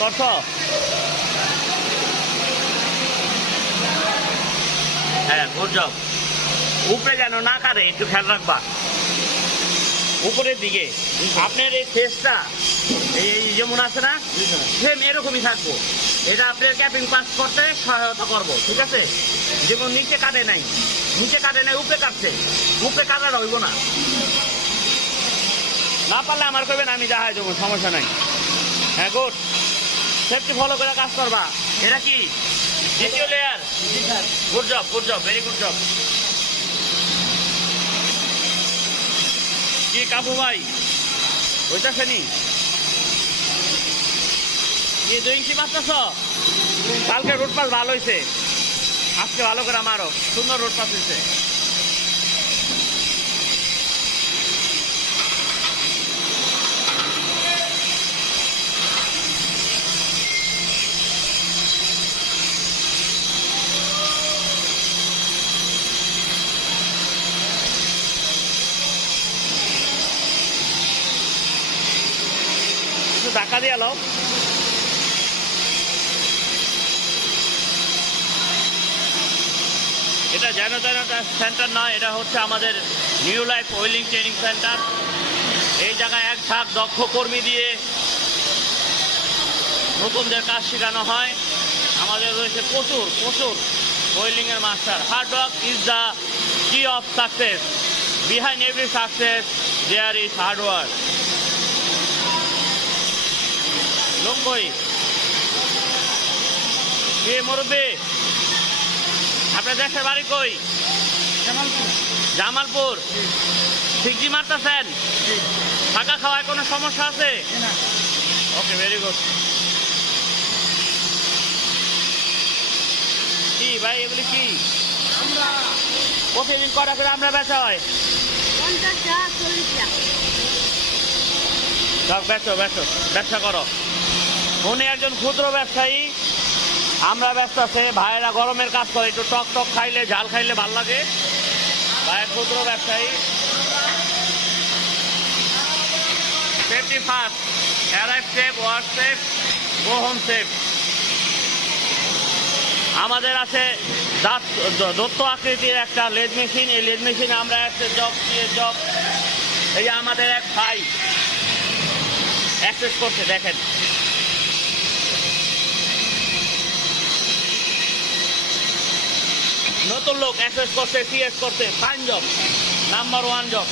করছো? হ্যাঁ, good job. উপরে যেন না কাটে, একটু খেয়াল রাখবা উপরের দিকে। আপনার এই ফেসটা এই যেমন আছে না, সেম এরকমই থাকবো। এটা আপনার ক্যাপিং পাস করতে সহায়তা করবো, ঠিক আছে? যেমন নিচে কাটে নাই, নিচে কাটে নাই, উপরে কাটছে, উপরে কাটাটা হইব না। না পারলে আমার করবেন, আমি যাহাই দেবো, সমস্যা নাই। হ্যাঁ, গুড। সেফটি ফলো করে কাজ করবা। এটা কি দ্বিতীয় layer? Good job, good job, very good job. কি কাপু ভাই হইতাছে নি? 2 ইঞ্চি মারতেছ? কালকে রোড পাস ভালো হয়েছে, আজকে ভালো করে আমারও সুন্দর রোড পাস হয়েছে। ধাক্কা দিয়ে এলো। এটা যেন তেন সেন্টার নয়, এটা হচ্ছে আমাদের new life wailing training centre. এই জায়গায় এক ঝাঁক দক্ষ কর্মী দিয়ে নতুনদের কাজ শেখানো হয়। আমাদের রয়েছে প্রচুর প্রচুর ওয়েলিংয়ের master. Hard work is the key of success. Behind every success there is hard work. লোক কই? কে মুরব্বী? আপনার দেশের বাড়ি কই? জামালপুর। সিগজি মারতেছেন? থাকা খাওয়ায় কোনো সমস্যা আছে? ওকে, ভেরি গুড। কি ভাই এগুলি কি? প্রতিদিন কটা করে আমরা বেচা হয়? বেচো বেচো, ব্যবসা করো। উনি একজন ক্ষুদ্র ব্যবসায়ী, আমরা ব্যস্ত আছে। ভাইয়েরা গরমের কাজ করে, একটু টক টক খাইলে, ঝাল খাইলে ভাল লাগে। ভাইয়ের ক্ষুদ্র ব্যবসায়ী। Safety first, arrive safe, work safe, go home safe. আমাদের আছে দত্ত আকৃতির একটা লেজ মেশিন। এই লেজ মেশিনে আমরা একটা জব এই যে আমাদের এক ভাই অ্যাক্সেস করছে, দেখেন। নতুন লোক অ্যাক্সেস করছে, সিএস করছে। Fine job, number 1 job.